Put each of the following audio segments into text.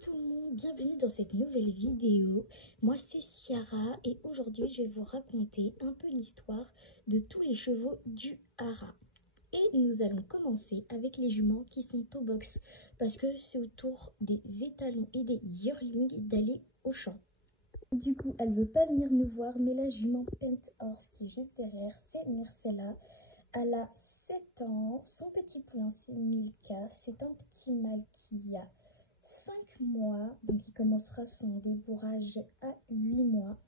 Tout le monde, bienvenue dans cette nouvelle vidéo. Moi c'est Ciara et aujourd'hui je vais vous raconter un peu l'histoire de tous les chevaux du haras. Et nous allons commencer avec les juments qui sont au box parce que c'est au tour des étalons et des yearlings d'aller au champ. Du coup elle veut pas venir nous voir, mais la jument Pent Horse qui est juste derrière, c'est Myrcella. Elle a 7 ans, son petit poulain c'est Milka, c'est un petit mâle qui a 5 mois, donc il commencera son débourrage à 8 mois.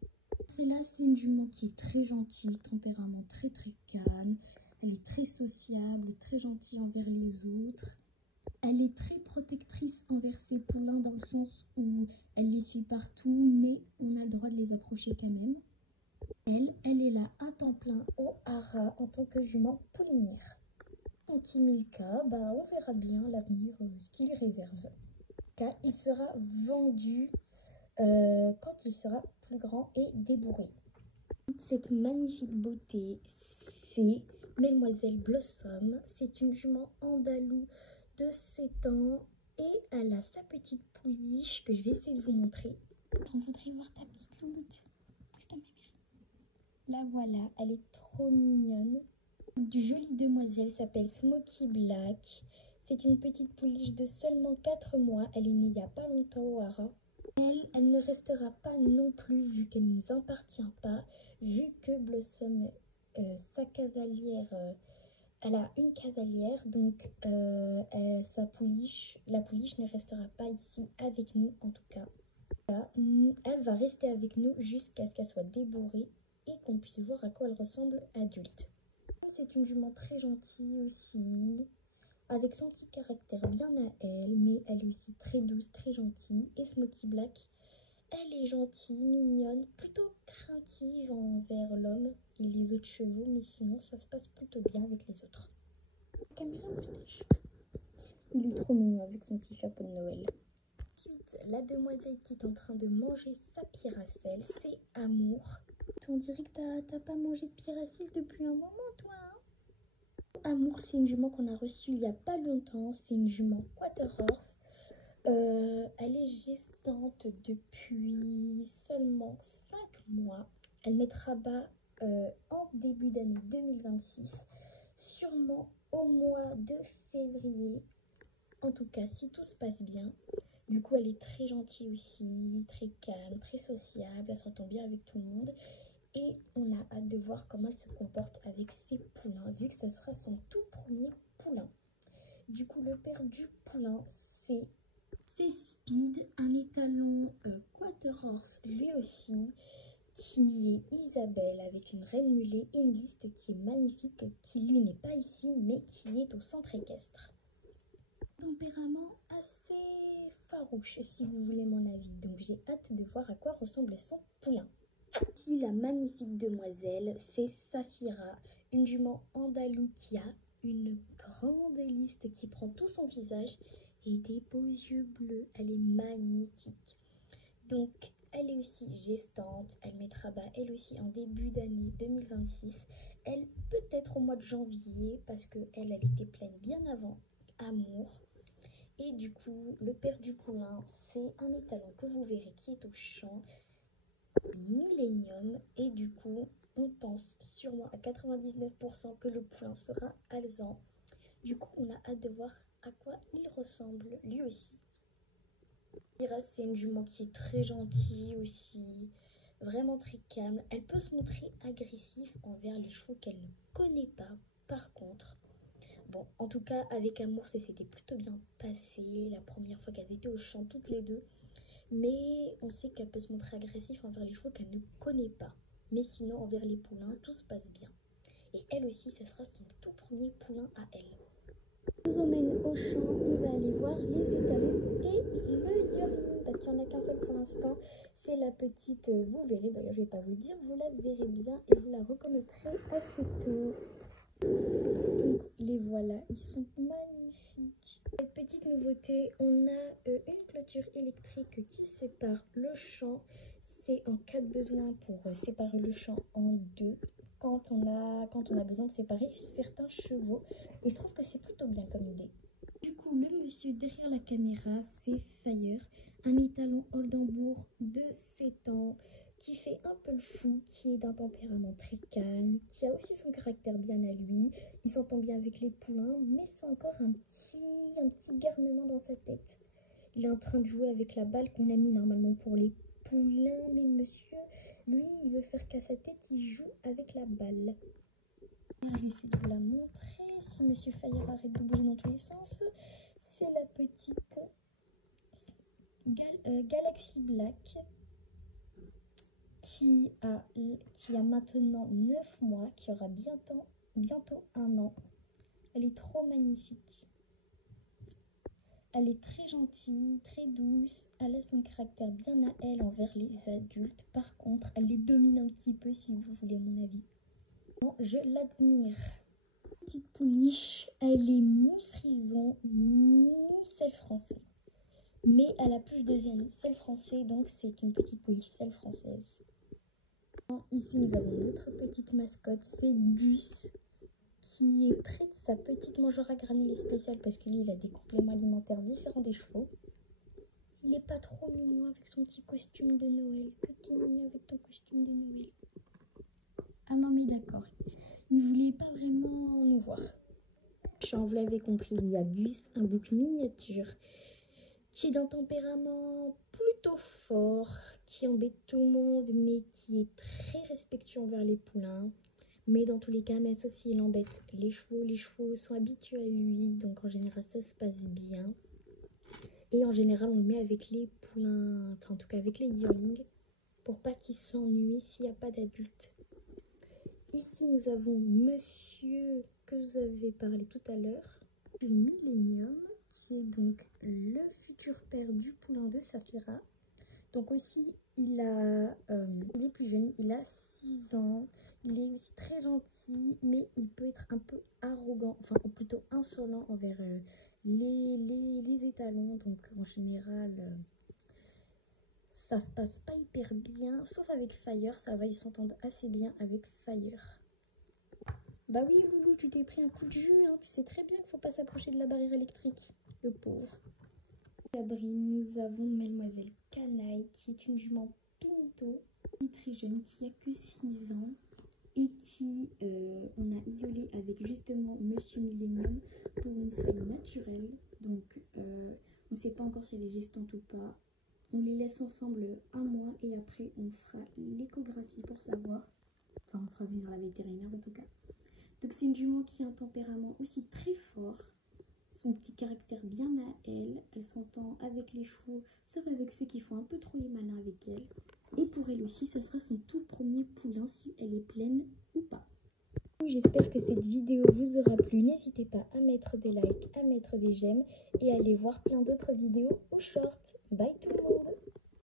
Celle-là, c'est une jument qui est très gentille, tempérament très calme. Elle est très sociable, très gentille envers les autres. Elle est très protectrice envers ses poulains dans le sens où elle les suit partout, mais on a le droit de les approcher quand même. Elle est là à temps plein au haras en tant que jument poulinière. Son petit Milka, on verra bien l'avenir, ce qu'il réserve. Il sera vendu quand il sera plus grand et débourré. Cette magnifique beauté, c'est Mademoiselle Blossom. C'est une jument andalou de 7 ans et elle a sa petite pouliche que je vais essayer de vous montrer. On voudrait voir ta petite louloute. Pousse-toi ma mère. La voilà, elle est trop mignonne. Du jolie demoiselle s'appelle Smoky Black. C'est une petite pouliche de seulement 4 mois. Elle est née il n'y a pas longtemps au haras. Elle ne restera pas non plus vu qu'elle ne nous appartient pas. Vu que Blossom, sa cavalière, elle a une cavalière. Donc la pouliche ne restera pas ici avec nous en tout cas. Elle va rester avec nous jusqu'à ce qu'elle soit débourrée et qu'on puisse voir à quoi elle ressemble adulte. C'est une jument très gentille aussi, avec son petit caractère bien à elle, mais elle est aussi très douce, très gentille. Et Smoky Black, elle est gentille, mignonne, plutôt craintive envers l'homme et les autres chevaux, mais sinon ça se passe plutôt bien avec les autres. Caméra moustache. Il est trop mignon avec son petit chapeau de Noël. Ensuite, la demoiselle qui est en train de manger sa pyracelle, c'est Amour. On dirait que t'as pas mangé de pyracelle depuis un moment, toi, hein? Amour, c'est une jument qu'on a reçue il y a pas longtemps. C'est une jument quarter horse. Elle est gestante depuis seulement 5 mois. Elle mettra bas en début d'année 2026, sûrement au mois de février. En tout cas, si tout se passe bien. Du coup, elle est très gentille aussi, très calme, très sociable. Elle s'entend bien avec tout le monde. Et on a hâte de voir comment elle se comporte avec ses poulains, vu que ce sera son tout premier poulain. Du coup, le père du poulain, c'est Speed, un étalon quarter horse lui aussi, qui est Isabelle avec une reine mulet et une liste qui est magnifique, qui lui n'est pas ici, mais qui est au centre équestre. Tempérament assez farouche, si vous voulez mon avis, donc j'ai hâte de voir à quoi ressemble son poulain. Ici, la magnifique demoiselle, c'est Saphira, une jument andalou qui a une grande liste qui prend tout son visage et des beaux yeux bleus. Elle est magnifique. Donc, elle est aussi gestante. Elle mettra bas, elle aussi, en début d'année 2026. Elle peut-être au mois de janvier parce qu'elle était pleine bien avant Amour. Et du coup, le père du poulain, c'est un étalon que vous verrez qui est au champ. Millennium, et du coup on pense sûrement à 99% que le poulain sera alezan. Du coup on a hâte de voir à quoi il ressemble lui aussi. Ira, c'est une jument qui est très gentille aussi, vraiment très calme. Elle peut se montrer agressive envers les chevaux qu'elle ne connaît pas. Par contre, bon, en tout cas avec Amour ça s'était plutôt bien passé la première fois qu'elles étaient au champ toutes les deux. Mais on sait qu'elle peut se montrer agressive envers les chevaux qu'elle ne connaît pas. Mais sinon, envers les poulains, tout se passe bien. Et elle aussi, ce sera son tout premier poulain à elle. On nous emmène au champ, on va aller voir les étalons et le yearling, parce qu'il n'y en a qu'un seul pour l'instant. C'est la petite, vous verrez, d'ailleurs je ne vais pas vous le dire, vous la verrez bien et vous la reconnaîtrez assez tôt. Donc les voilà, ils sont magnifiques. Cette petite nouveauté, on a une clôture électrique qui sépare le champ. C'est en cas de besoin pour séparer le champ en deux quand on a besoin de séparer certains chevaux. Et je trouve que c'est plutôt bien comme idée. Du coup, le monsieur derrière la caméra, c'est Fire, Un étalon Oldenbourg de 7 ans qui fait un peu le fou, qui est d'un tempérament très calme, qui a aussi son caractère bien à lui. Il s'entend bien avec les poulains, mais c'est encore un petit garnement dans sa tête. Il est en train de jouer avec la balle qu'on a mis normalement pour les poulains, mais monsieur, lui, il veut faire qu'à sa tête, il joue avec la balle. Je vais essayer de vous la montrer, si monsieur Fayard arrête de bouger dans tous les sens. C'est la petite Galaxy Black qui a maintenant 9 mois, qui aura bientôt 1 an. Elle est trop magnifique. Elle est très gentille, très douce. Elle a son caractère bien à elle envers les adultes. Par contre, elle les domine un petit peu, si vous voulez mon avis. Bon, je l'admire. Petite pouliche, elle est mi-frison, mi-sel français. Mais elle a plus de gènes sel français, donc c'est une petite pouliche sel française. Ici, nous avons notre petite mascotte, c'est Gus, qui est près de sa petite mangeoire à granulés spéciale parce que lui, il a des compléments alimentaires différents des chevaux. Il est pas trop mignon avec son petit costume de Noël. Que t'es mignon avec ton costume de Noël. Ah non, mais d'accord. Il voulait pas vraiment nous voir. Vous l'avez compris, il y a Gus, un bouc miniature, qui est d'un tempérament plutôt fort, qui embête tout le monde, mais qui est très respectueux envers les poulains. Mais dans tous les cas, même aussi, il embête les chevaux sont habitués à lui, donc en général, ça se passe bien. Et en général, on le met avec les poulains, enfin en tout cas avec les yearlings, pour pas qu'ils s'ennuient s'il n'y a pas d'adultes. Ici, nous avons monsieur que vous avez parlé tout à l'heure, le Millennium, qui est donc le futur père du poulain de Saphira. Donc aussi, il est plus jeune, il a 6 ans. Il est aussi très gentil, mais il peut être un peu arrogant, enfin ou plutôt insolent envers les étalons. Donc en général, ça se passe pas hyper bien, sauf avec Fire, ça va, ils s'entendent assez bien avec Fire. Bah oui, Boubou, tu t'es pris un coup de jus, hein. Tu sais très bien qu'il faut pas s'approcher de la barrière électrique, le pauvre. L'abri, nous avons Mademoiselle Canaille, qui est une jument Pinto, qui est très jeune, qui a que 6 ans, et qui on a isolé avec justement Monsieur Millennium pour une selle naturelle. Donc on ne sait pas encore si elle est gestante ou pas. On les laisse ensemble 1 mois et après on fera l'échographie pour savoir. Enfin, on fera venir la vétérinaire en tout cas. Donc c'est une jument qui a un tempérament aussi très fort. Son petit caractère bien à elle. Elle s'entend avec les chevaux, sauf avec ceux qui font un peu trop les malins avec elle. Et pour elle aussi, ça sera son tout premier poulain, si elle est pleine ou pas. J'espère que cette vidéo vous aura plu. N'hésitez pas à mettre des likes, à mettre des j'aime et à aller voir plein d'autres vidéos ou shorts. Bye tout le monde!